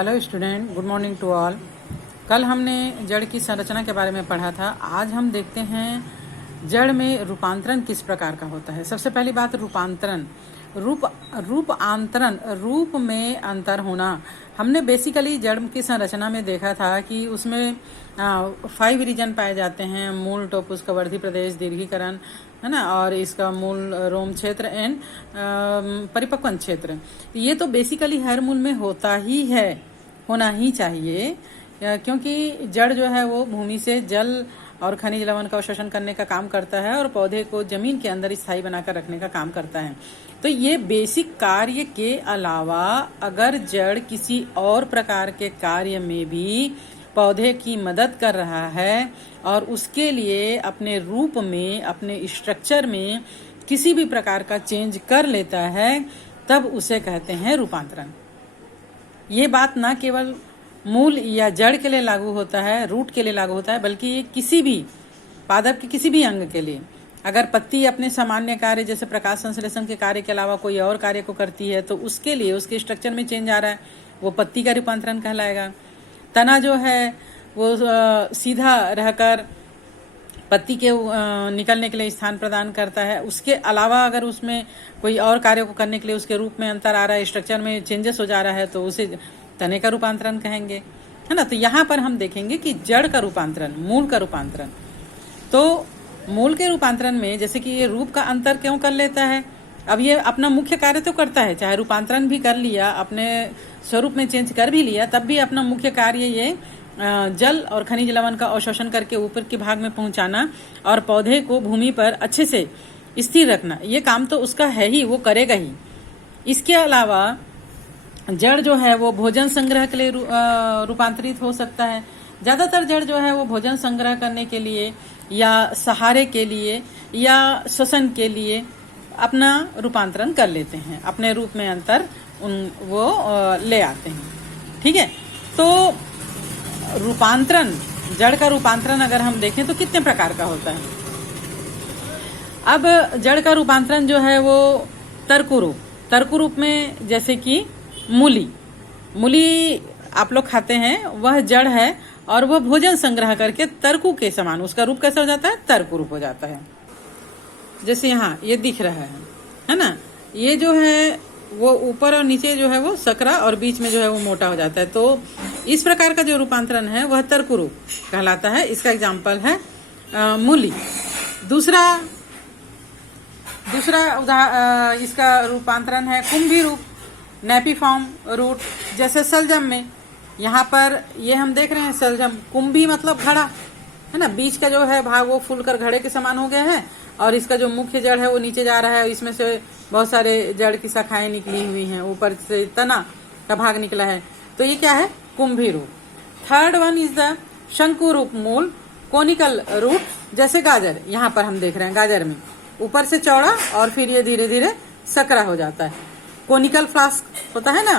Hello student, good morning to all. कल हमने जड़ की संरचना के बारे में पढ़ा था। आज हम देखते हैं जड़ में रूपांतरण किस प्रकार का होता है। सबसे पहली बात रूपांतरण, रूपांतरण, रूप में अंतर होना। हमने बेसिकली जड़ की संरचना में देखा था कि उसमें 5 रीजन पाए जाते हैं: मूल, टोपुस, कवर्धी प्रदेश, दीर्घीकरण, है ना, और इसका मूल, रोम क्षेत्र एंड परिपक्वन क्षेत्र। ये तो बेसिकली हर मूल में होता ही है, होना ही चाहिए, क्योंकि जड़ जो है वो भूमि से जल और खनिज लवण का शोषण करने का काम करता है और पौधे को जमीन के अंदर स्थायी बनाकर रखने का काम करता है। तो ये बेसिक कार्य के अलावा अगर जड़ किसी और प्रकार के कार्य में भी पौधे की मदद कर रहा है और उसके लिए अपने रूप में, अपने स्ट्रक्चर में किसी भी प्रकार का चेंज कर लेता है, तब उसे कहते हैं रूपांतरण। ये बात ना केवल मूल या जड़ के लिए लागू होता है, रूट के लिए लागू होता है, बल्कि ये किसी भी पादप के किसी भी अंग के लिए, अगर पत्ती अपने सामान्य कार्य जैसे प्रकाश संश्लेषण के कार्य के अलावा कोई और कार्य को करती है तो उसके लिए उसके स्ट्रक्चर में चेंज आ रहा है, वो पत्ती का रूपांतरण कहलाएगा। तना जो है वो सीधा रहकर पत्ती के निकलने के लिए स्थान प्रदान करता है। उसके अलावा अगर उसमें कोई और कार्य को करने के लिए उसके रूप में अंतर आ रहा है, स्ट्रक्चर में चेंजेस हो जा रहा है, तो उसे तने का रूपांतरण कहेंगे, है ना। तो यहाँ पर हम देखेंगे कि जड़ का रूपांतरण, मूल का रूपांतरण। तो मूल के रूपांतरण में जैसे कि ये रूप का अंतर क्यों कर लेता है, अब ये अपना मुख्य कार्य तो करता है, चाहे रूपांतरण भी कर लिया, अपने स्वरूप में चेंज कर भी लिया, तब भी अपना मुख्य कार्य ये जल और खनिज लवण का अवशोषण करके ऊपर के भाग में पहुंचाना और पौधे को भूमि पर अच्छे से स्थिर रखना, ये काम तो उसका है ही, वो करेगा ही। इसके अलावा जड़ जो है वो भोजन संग्रह के लिए रूपांतरित हो सकता है। ज्यादातर जड़ जो है वो भोजन संग्रह करने के लिए या सहारे के लिए या श्वसन के लिए अपना रूपांतरण कर लेते हैं, अपने रूप में अंतर वो ले आते हैं। ठीक है, तो रूपांतरण, जड़ का रूपांतरण अगर हम देखें तो कितने प्रकार का होता है। अब जड़ का रूपांतरण जो है वो तर्कु रूप में, जैसे कि मूली आप लोग खाते हैं, वह जड़ है और वह भोजन संग्रह करके तर्कु के समान, उसका रूप कैसा हो जाता है, तर्कु रूप हो जाता है। जैसे यहाँ ये दिख रहा है ना, ये जो है वो ऊपर और नीचे जो है वो सकरा और बीच में जो है वो मोटा हो जाता है। तो इस प्रकार का जो रूपांतरण है वह तर्कु रूप कहलाता है। इसका एग्जाम्पल है मूली। दूसरा इसका रूपांतरण है कुंभी रूप, नेपिफॉर्म रूट, जैसे सलजम में। यहाँ पर ये हम देख रहे हैं सलजम, कुंभी मतलब घड़ा, है ना, बीच का जो है भाग वो फूलकर घड़े के समान हो गया है और इसका जो मुख्य जड़ है वो नीचे जा रहा है, इसमें से बहुत सारे जड़ की शाखाएं निकली हुई हैं, ऊपर से तना का भाग निकला है, तो ये क्या है, कुंभी रूप। थर्ड वन इज द शंकु रूप मूल, कोनिकल रूट, जैसे गाजर। यहाँ पर हम देख रहे हैं गाजर में ऊपर से चौड़ा और फिर ये धीरे धीरे सकरा हो जाता है। कोनिकल फ्लास्क होता है ना,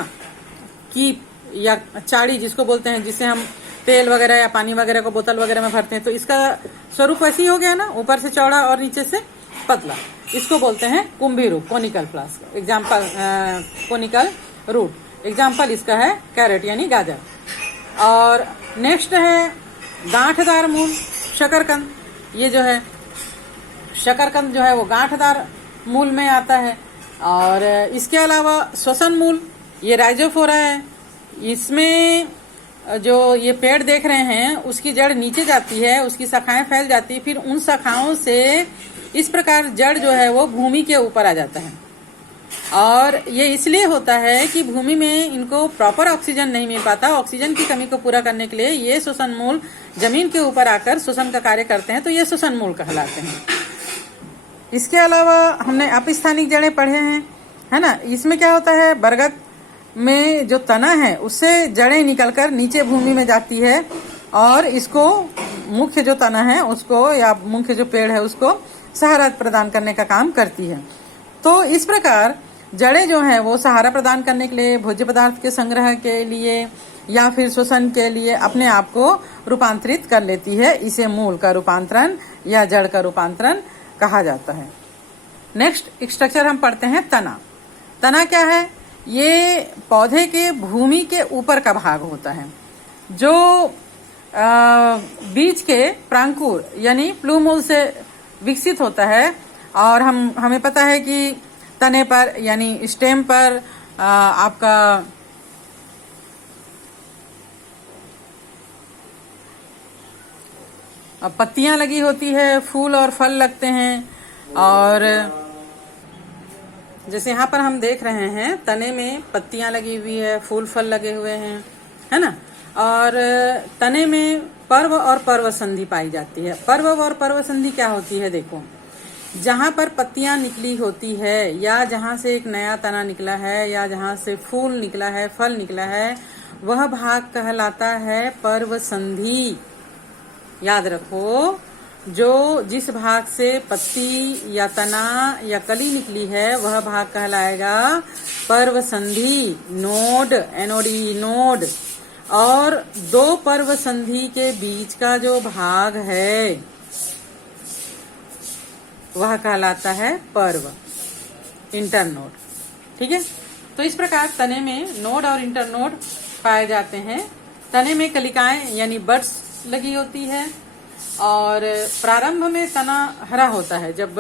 कीप या चाड़ी जिसको बोलते हैं, जिससे हम तेल वगैरह या पानी वगैरह को बोतल वगैरह में भरते हैं, तो इसका स्वरूप वैसे ही हो गया ना, ऊपर से चौड़ा और नीचे से पतला, इसको बोलते हैं कुंभी रूप, conical flask. Example conical root, example इसका है कैरेट यानी गाजर। और नेक्स्ट है गांठदार मूल, शकरकंद। ये जो है शकरकंद जो है वो गांठदार मूल में आता है। और इसके अलावा श्वसन मूल, ये राइजोफोरा है। इसमें जो ये पेड़ देख रहे हैं उसकी जड़ नीचे जाती है, उसकी शाखाएं फैल जाती है, फिर उन शाखाओं से इस प्रकार जड़ जो है वो भूमि के ऊपर आ जाता है। और ये इसलिए होता है कि भूमि में इनको प्रॉपर ऑक्सीजन नहीं मिल पाता, ऑक्सीजन की कमी को पूरा करने के लिए ये श्वसन मूल जमीन के ऊपर आकर श्वसन का कार्य करते हैं, तो ये श्वसन मूल कहलाते हैं। इसके अलावा हमने अपस्थानिक जड़ें पढ़े हैं, है ना। इसमें क्या होता है, बरगद में जो तना है उससे जड़ें निकलकर नीचे भूमि में जाती है और इसको मुख्य जो तना है उसको या मुख्य जो पेड़ है उसको सहारा प्रदान करने का काम करती है। तो इस प्रकार जड़ें जो हैं वो सहारा प्रदान करने के लिए, भोज्य पदार्थ के संग्रह के लिए या फिर श्वसन के लिए अपने आप को रूपांतरित कर लेती है। इसे मूल का रूपांतरण या जड़ का रूपांतरण कहा जाता है। नेक्स्ट स्ट्रक्चर हम पढ़ते हैं तना। तना क्या है, ये पौधे के भूमि के ऊपर का भाग होता है, जो बीज के प्रांकुर यानी प्लूमूल से विकसित होता है। और हमें पता है कि तने पर यानी स्टेम पर आपका पत्तियां लगी होती है, फूल और फल लगते हैं। और जैसे यहाँ पर हम देख रहे हैं, तने में पत्तियां लगी हुई है, फूल फल लगे हुए हैं, है ना। और तने में पर्व और पर्व संधि पाई जाती है। पर्व और पर्व संधि क्या होती है? देखो, जहां पर पत्तियां निकली होती है, या जहां से एक नया तना निकला है, या जहां से फूल निकला है, फल निकला है, वह भाग कहलाता है पर्व संधि। याद रखो, जिस भाग से पत्ती या तना या कली निकली है, वह भाग कहलाएगा पर्व संधि, नोड, एनओडी, नोड। और दो पर्व संधि के बीच का जो भाग है, वह कहलाता है पर्व, इंटरनोड। ठीक है, तो इस प्रकार तने में नोड और इंटरनोड पाए जाते हैं। तने में कलिकाएं यानी बड्स लगी होती है, और प्रारंभ में तना हरा होता है। जब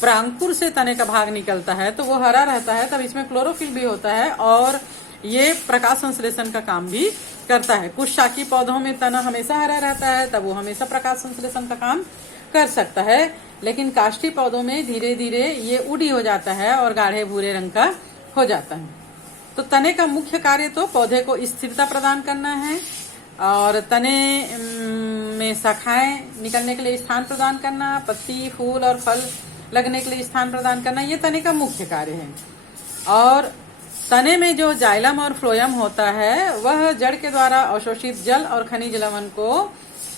प्रांकुर से तने का भाग निकलता है तो वो हरा रहता है, तब इसमें क्लोरोफिल भी होता है, और ये प्रकाश संश्लेषण का काम भी करता है। कुछ शाकी पौधों में तना हमेशा हरा रहता है, तब वो हमेशा प्रकाश संश्लेषण का काम कर सकता है। लेकिन काष्ठी पौधों में धीरे धीरे ये उड़ी हो जाता है और गाढ़े भूरे रंग का हो जाता है। तो तने का मुख्य कार्य तो पौधे को स्थिरता प्रदान करना है, और तने में शाखाएं निकलने के लिए स्थान प्रदान करना, पत्ती, फूल और फल लगने के लिए स्थान प्रदान करना, ये तने का मुख्य कार्य है। और तने में जो जाइलम और फ्लोएम होता है, वह जड़ के द्वारा अवशोषित जल और खनिज लवण को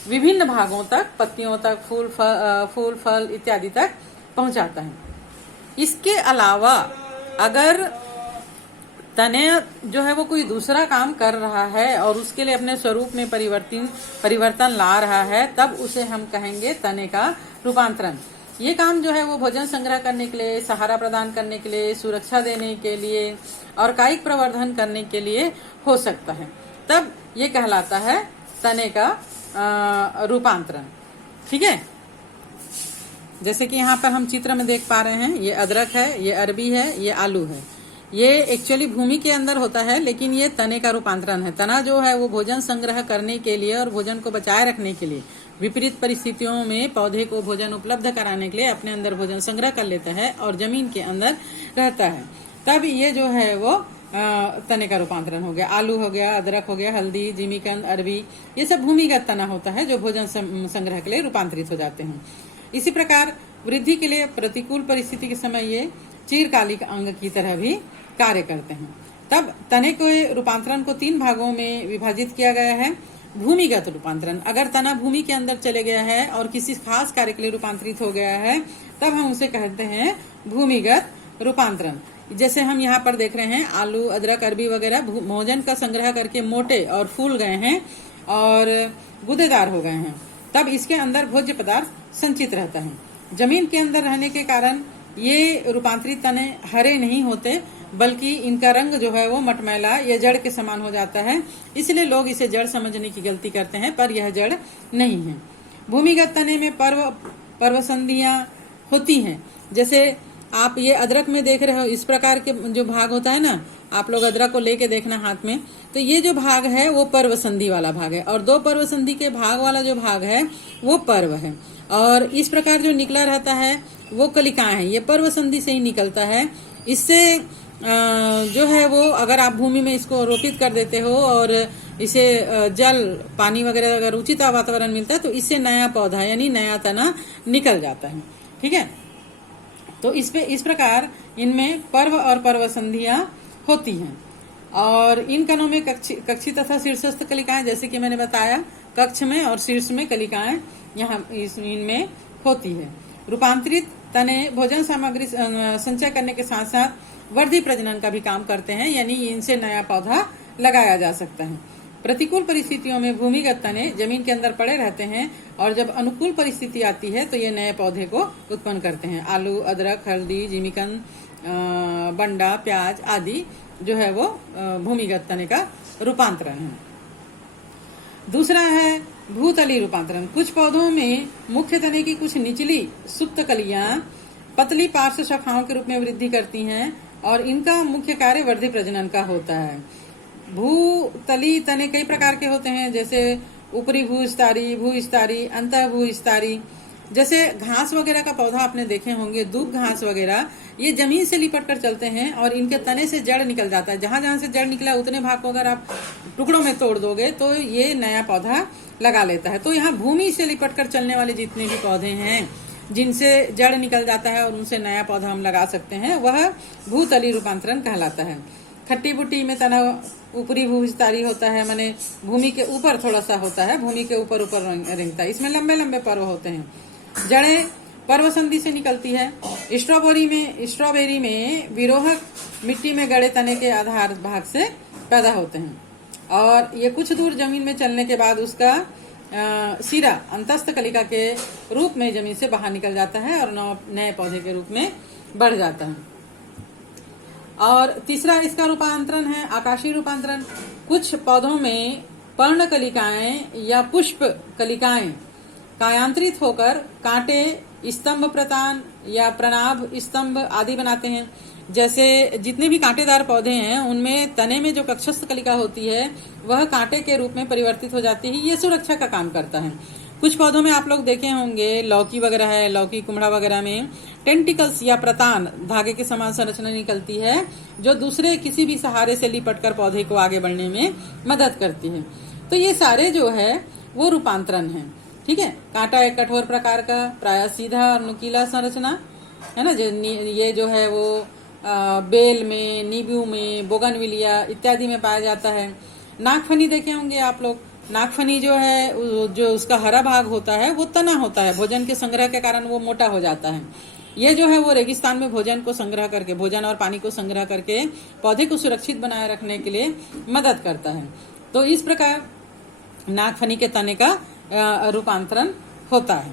विभिन्न भागों तक, पत्तियों तक, फूल फल इत्यादि तक पहुंचाता है। इसके अलावा अगर तने जो है वो कोई दूसरा काम कर रहा है और उसके लिए अपने स्वरूप में परिवर्तन ला रहा है, तब उसे हम कहेंगे तने का रूपांतरण। ये काम जो है वो भोजन संग्रह करने के लिए, सहारा प्रदान करने के लिए, सुरक्षा देने के लिए और कायिक प्रवर्धन करने के लिए हो सकता है। तब ये कहलाता है तने का रूपांतरण। ठीक है, जैसे कि यहाँ पर हम चित्र में देख पा रहे हैं, ये अदरक है, ये अरबी है, ये आलू है। ये एक्चुअली भूमि के अंदर होता है, लेकिन ये तने का रूपांतरण है। तना जो है वो भोजन संग्रह करने के लिए और भोजन को बचाए रखने के लिए, विपरीत परिस्थितियों में पौधे को भोजन उपलब्ध कराने के लिए अपने अंदर भोजन संग्रह कर लेता है और जमीन के अंदर रहता है। तब ये जो है वो तने का रूपांतरण हो गया। आलू हो गया, अदरक हो गया, हल्दी, जिमीकंद, अरबी, ये सब भूमिगत तना होता है जो भोजन संग्रह के लिए रूपांतरित हो जाते हैं। इसी प्रकार वृद्धि के लिए प्रतिकूल परिस्थिति के समय ये चिरकालिक अंग की तरह भी कार्य करते हैं। तब तने के रूपांतरण को 3 भागों में विभाजित किया गया है। भूमिगत रूपांतरण, अगर तना भूमि के अंदर चले गया है और किसी खास कार्य के लिए रूपांतरित हो गया है, तब हम उसे कहते हैं भूमिगत रूपांतरण। जैसे हम यहाँ पर देख रहे हैं, आलू, अदरक, अरबी वगैरह भोजन का संग्रह करके मोटे और फूल गए हैं और गुदेदार हो गए हैं, तब इसके अंदर भोज्य पदार्थ संचित रहता है। जमीन के अंदर रहने के कारण ये रूपांतरित तने हरे नहीं होते, बल्कि इनका रंग जो है वो मटमैला या जड़ के समान हो जाता है। इसलिए लोग इसे जड़ समझने की गलती करते हैं, पर यह जड़ नहीं है। भूमिगत तने में पर्व संधियां होती हैं। जैसे आप ये अदरक में देख रहे हो, इस प्रकार के जो भाग होता है ना, आप लोग अदरक को लेके देखना हाथ में, तो ये जो भाग है वो पर्व संधि वाला भाग है, और 2 पर्व संधि के भाग वाला जो भाग है वो पर्व है। और इस प्रकार जो निकला रहता है वो कलिकाएं हैं, ये पर्व संधि से ही निकलता है। इससे जो है वो, अगर आप भूमि में इसको रोपित कर देते हो और इसे जल, पानी वगैरह अगर उचित वातावरण मिलता है, तो इससे नया पौधा यानी नया तना निकल जाता है। ठीक है, तो इस प्रकार इनमें पर्व और पर्व संधियां होती हैं। और इन कणों में कक्षी तथा शीर्षस्थ कलिकाएं, जैसे कि मैंने बताया, कक्ष में और शीर्ष में कलिकाएं यहाँ इनमें होती है। रूपांतरित तने भोजन सामग्री संचय करने के साथ साथ वर्धी प्रजनन का भी काम करते हैं, यानी इनसे नया पौधा लगाया जा सकता है। प्रतिकूल परिस्थितियों में भूमिगत तने जमीन के अंदर पड़े रहते हैं, और जब अनुकूल परिस्थिति आती है तो ये नए पौधे को उत्पन्न करते हैं। आलू, अदरक, हल्दी, जिमीकंद बंडा, प्याज आदि जो है वो भूमिगत तने का रूपांतरण है। दूसरा है भूतली रूपांतरण। कुछ पौधों में मुख्य तने की कुछ निचली सुप्त कलियां पतली पार्श्व शाखाओं के रूप में वृद्धि करती हैं और इनका मुख्य कार्य वर्धी प्रजनन का होता है। भूतली तने कई प्रकार के होते हैं, जैसे ऊपरी भूस्तरी, अंतः भूस्तरी। जैसे घास वगैरह का पौधा आपने देखे होंगे, दूब घास वगैरह, ये जमीन से लिपट कर चलते हैं और इनके तने से जड़ निकल जाता है। जहां जहां से जड़ निकला उतने भाग को अगर आप टुकड़ों में तोड़ दोगे तो ये नया पौधा लगा लेता है। तो यहाँ भूमि से लिपट कर चलने वाले जितने भी पौधे हैं जिनसे जड़ निकल जाता है और उनसे नया पौधा हम लगा सकते हैं, वह भूतली रूपांतरण कहलाता है। खट्टी बुट्टी में तना ऊपरी भूविस्तारी होता है, माने भूमि के ऊपर थोड़ा सा होता है, भूमि के ऊपर रेंगता है। इसमें लंबे लंबे पर्व होते हैं। जड़ें पर्व संधि से निकलती है। स्ट्रॉबेरी में विरोहक मिट्टी में गड़े तने के आधार भाग से पैदा होते हैं और ये कुछ दूर जमीन में चलने के बाद उसका सिरा अंतस्थ कलिका के रूप में जमीन से बाहर निकल जाता है और नए पौधे के रूप में बढ़ जाता है। और तीसरा इसका रूपांतरण है आकाशीय रूपांतरण। कुछ पौधों में पर्ण कलिकाएं या पुष्प कलिकाएं कायांतरित होकर कांटे, स्तंभ प्रतान या प्रनाभ स्तंभ आदि बनाते हैं। जैसे जितने भी कांटेदार पौधे हैं उनमें तने में जो कक्षस्थ कलिका होती है वह कांटे के रूप में परिवर्तित हो जाती है। ये सुरक्षा का काम करता है। कुछ पौधों में आप लोग देखे होंगे, लौकी वगैरह है, लौकी कुम्हड़ा वगैरह में टेंटिकल्स या प्रतान धागे के समान संरचना निकलती है जो दूसरे किसी भी सहारे से लिपट कर पौधे को आगे बढ़ने में मदद करती है। तो ये सारे जो है वो रूपांतरण है। ठीक है। कांटा एक कठोर प्रकार का प्राय सीधा और नुकीला संरचना है ना, ये जो है वो बेल में, नींबू में, बोगनविलिया इत्यादि में पाया जाता है। नागफनी देखे होंगे आप लोग। नागफनी जो है, जो उसका हरा भाग होता है वो तना होता है, भोजन के संग्रह के कारण वो मोटा हो जाता है। ये जो है वो रेगिस्तान में भोजन को संग्रह करके, भोजन और पानी को संग्रह करके पौधे को सुरक्षित बनाए रखने के लिए मदद करता है। तो इस प्रकार नागफनी के तने का रूपांतरण होता है।